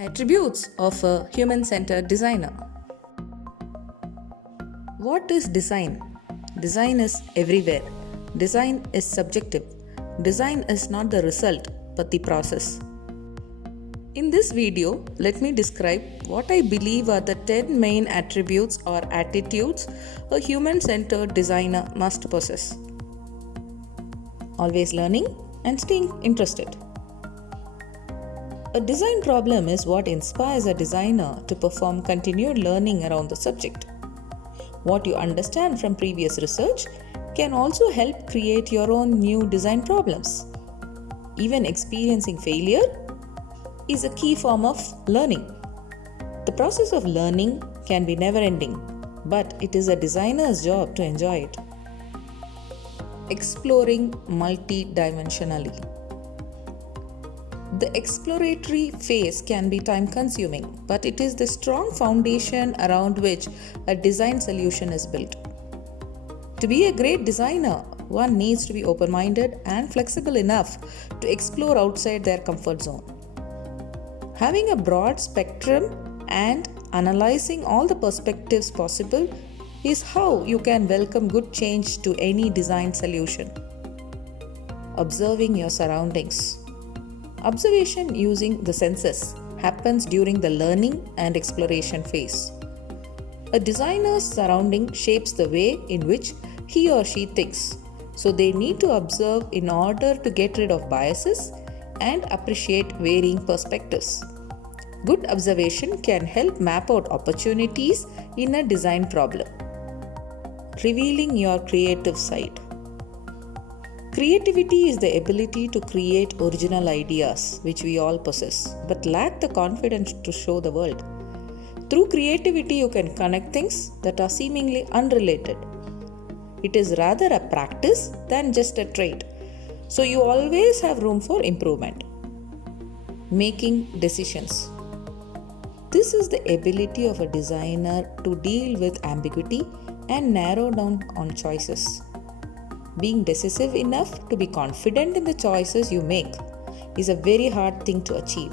Attributes of a human centered designer. What is design? Design is everywhere. Design is subjective. Design is not the result but the process. In this video, let me describe what I believe are the 10 main attributes or attitudes a human centered designer must possess. Always learning and staying interested. A design problem is what inspires a designer to perform continued learning around the subject. What you understand from previous research can also help create your own new design problems. Even experiencing failure is a key form of learning. The process of learning can be never ending, but it is a designer's job to enjoy it. Exploring multidimensionally. The exploratory phase can be time consuming, but it is the strong foundation around which a design solution is built. To be a great designer, one needs to be open minded and flexible enough to explore outside their comfort zone. Having a broad spectrum and analyzing all the perspectives possible is how you can welcome good change to any design solution. Observing your surroundings. Observation using the senses happens during the learning and exploration phase. A designer's surrounding shapes the way in which he or she thinks, so they need to observe in order to get rid of biases and appreciate varying perspectives. Good observation can help map out opportunities in a design problem. Revealing your creative side. Creativity is the ability to create original ideas, which we all possess, but lack the confidence to show the world. Through creativity, you can connect things that are seemingly unrelated. It is rather a practice than just a trait, so you always have room for improvement. Making decisions. This is the ability of a designer to deal with ambiguity and narrow down on choices. Being decisive enough to be confident in the choices you make is a very hard thing to achieve.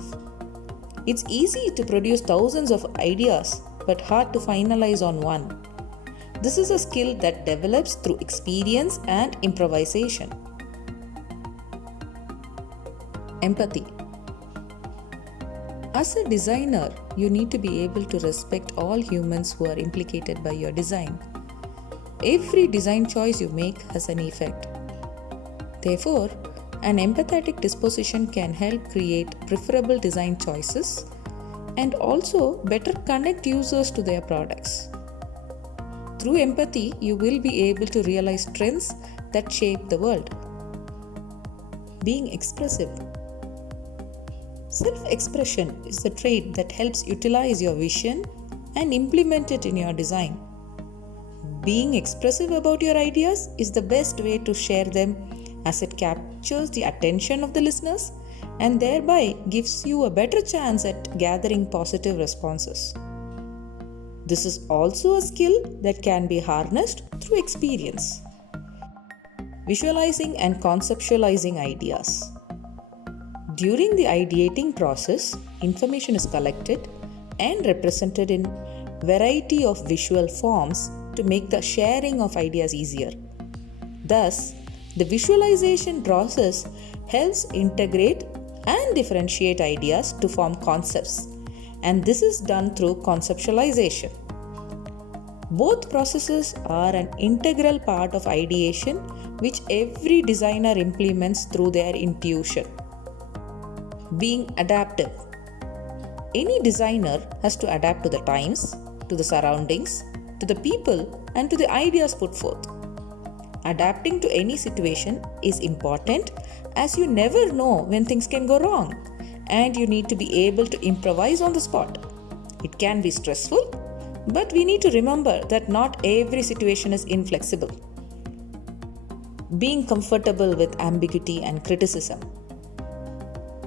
It's easy to produce thousands of ideas, but hard to finalize on one. This is a skill that develops through experience and improvisation. Empathy. As a designer, you need to be able to respect all humans who are implicated by your design. Every design choice you make has an effect. Therefore, an empathetic disposition can help create preferable design choices and also better connect users to their products. Through empathy, you will be able to realize trends that shape the world. Being expressive. Self-expression is the trait that helps utilize your vision and implement it in your design. Being expressive about your ideas is the best way to share them, as it captures the attention of the listeners and thereby gives you a better chance at gathering positive responses. This is also a skill that can be harnessed through experience. Visualizing and conceptualizing ideas. During the ideating process, information is collected and represented in variety of visual forms to make the sharing of ideas easier. Thus, the visualization process helps integrate and differentiate ideas to form concepts, and this is done through conceptualization. Both processes are an integral part of ideation, which every designer implements through their intuition. Being adaptive. Any designer has to adapt to the times, to the surroundings, to the people, and to the ideas put forth. Adapting to any situation is important, as you never know when things can go wrong, and you need to be able to improvise on the spot. It can be stressful, but we need to remember that not every situation is inflexible. Being comfortable with ambiguity and criticism.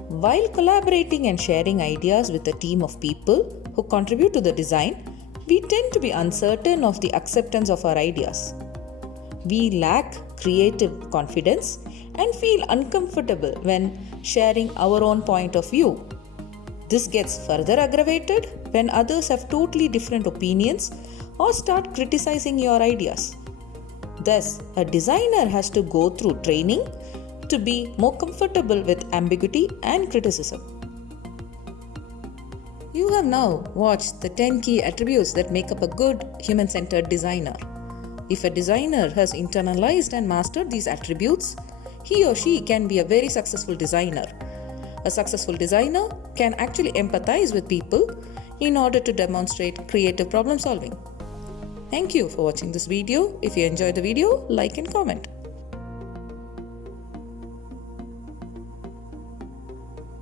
While collaborating and sharing ideas with a team of people who contribute to the design, we tend to be uncertain of the acceptance of our ideas. We lack creative confidence and feel uncomfortable when sharing our own point of view. This gets further aggravated when others have totally different opinions or start criticizing your ideas. Thus, a designer has to go through training to be more comfortable with ambiguity and criticism. You have now watched the 10 key attributes that make up a good human-centered designer. If a designer has internalized and mastered these attributes, he or she can be a very successful designer. A successful designer can actually empathize with people in order to demonstrate creative problem solving. Thank you for watching this video. If you enjoyed the video, like and comment.